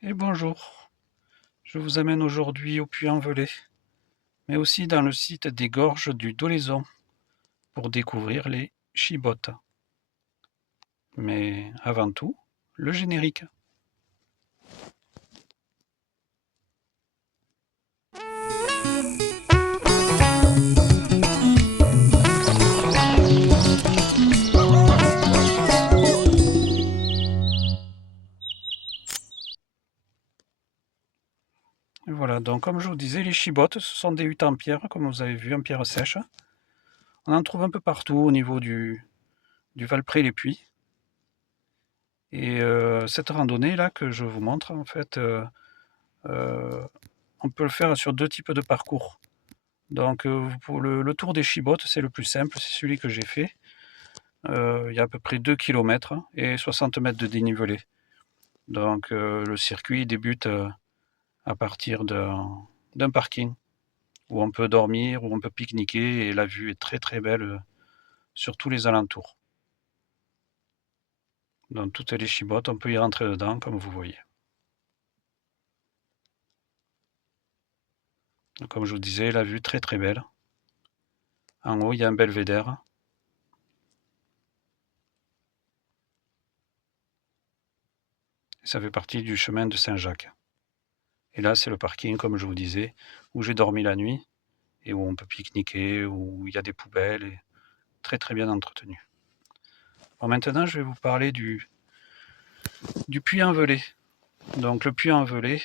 Et bonjour, je vous amène aujourd'hui au Puy-en-Velay, mais aussi dans le site des gorges du Dolaizon pour découvrir les chibottes. Mais avant tout, le générique. Et voilà, donc comme je vous disais, les chibottes, ce sont des huttes en pierre, comme vous avez vu, en pierre sèche. On en trouve un peu partout au niveau du Valpré-les-Puys. Et cette randonnée là que je vous montre, en fait, euh, on peut le faire sur deux types de parcours. Donc pour le tour des chibottes, c'est le plus simple, c'est celui que j'ai fait. Il y a à peu près 2 kilomètres et 60 mètres de dénivelé. Donc le circuit débute à partir d'un parking où on peut dormir, où on peut pique-niquer et la vue est très très belle sur tous les alentours. Dans toutes les chibottes, on peut y rentrer dedans comme vous voyez. Donc, comme je vous disais, la vue très très belle. En haut, il y a un belvédère. Ça fait partie du chemin de Saint-Jacques. Et là, c'est le parking, comme je vous disais, où j'ai dormi la nuit et où on peut pique-niquer, où il y a des poubelles, et très très bien entretenu. Bon, maintenant, je vais vous parler du Puy-en-Velay. Donc, le Puy-en-Velay,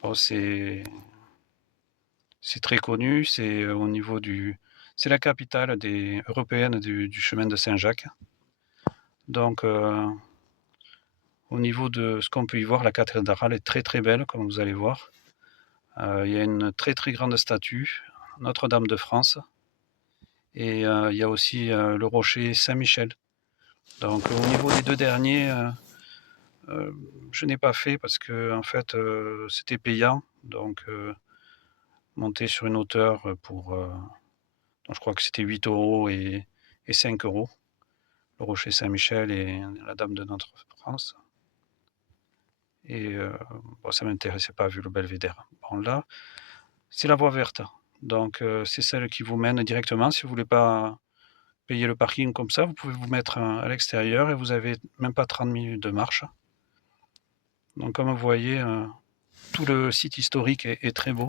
bon, c'est très connu, c'est au niveau c'est la capitale européenne du chemin de Saint-Jacques. Donc, au niveau de ce qu'on peut y voir, la cathédrale est très très belle, comme vous allez voir. Il y a une très très grande statue, Notre-Dame de France, et il y a aussi le rocher Saint-Michel. Donc, au niveau des deux derniers, euh, je n'ai pas fait parce que en fait c'était payant, donc monter sur une hauteur pour, donc je crois que c'était 8 euros et 5 euros, le rocher Saint-Michel et la Dame de Notre-France. Et bon, ça ne m'intéressait pas vu le belvédère. Bon, là, c'est la voie verte. Donc, c'est celle qui vous mène directement. Si vous ne voulez pas payer le parking comme ça, vous pouvez vous mettre à l'extérieur et vous avez même pas 30 minutes de marche. Donc, comme vous voyez, tout le site historique est très beau.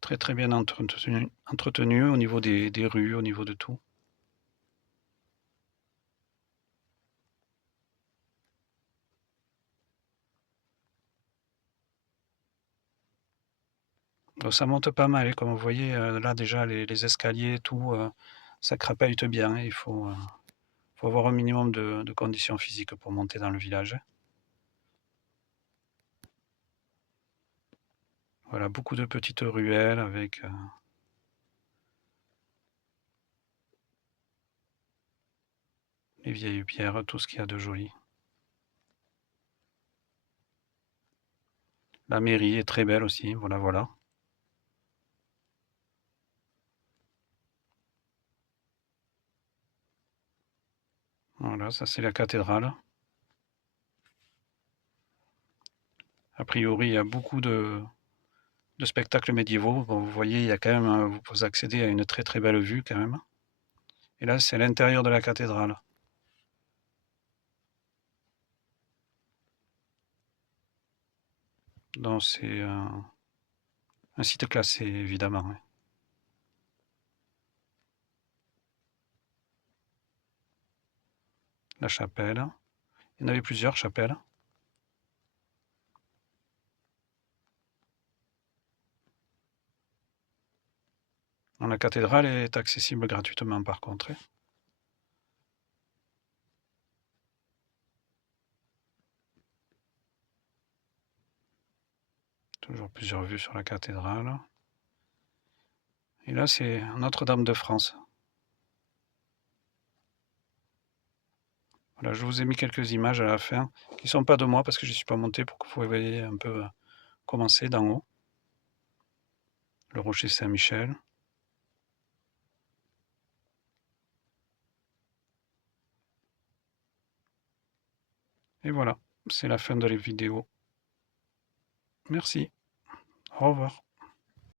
Très très bien entretenu au niveau des rues, au niveau de tout. Donc ça monte pas mal, et comme vous voyez, là déjà les escaliers, tout, ça crapaille bien. Faut avoir un minimum de conditions physiques pour monter dans le village. Voilà, beaucoup de petites ruelles avec les vieilles pierres, tout ce qu'il y a de joli. La mairie est très belle aussi, voilà, voilà. Voilà, ça c'est la cathédrale. A priori, il y a beaucoup de spectacles médiévaux. Bon, vous voyez, il y a quand même, vous pouvez accéder à une très très belle vue quand même. Et là, c'est l'intérieur de la cathédrale. Donc c'est un site classé, évidemment. Ouais. La chapelle. Il y en avait plusieurs chapelles. La cathédrale est accessible gratuitement par contre. Toujours plusieurs vues sur la cathédrale. Et là, c'est Notre-Dame de France. Voilà, je vous ai mis quelques images à la fin, qui ne sont pas de moi parce que je ne suis pas monté pour que vous voyez un peu comment c'est d'en haut. Le rocher Saint-Michel. Et voilà, c'est la fin de la vidéo. Merci. Au revoir.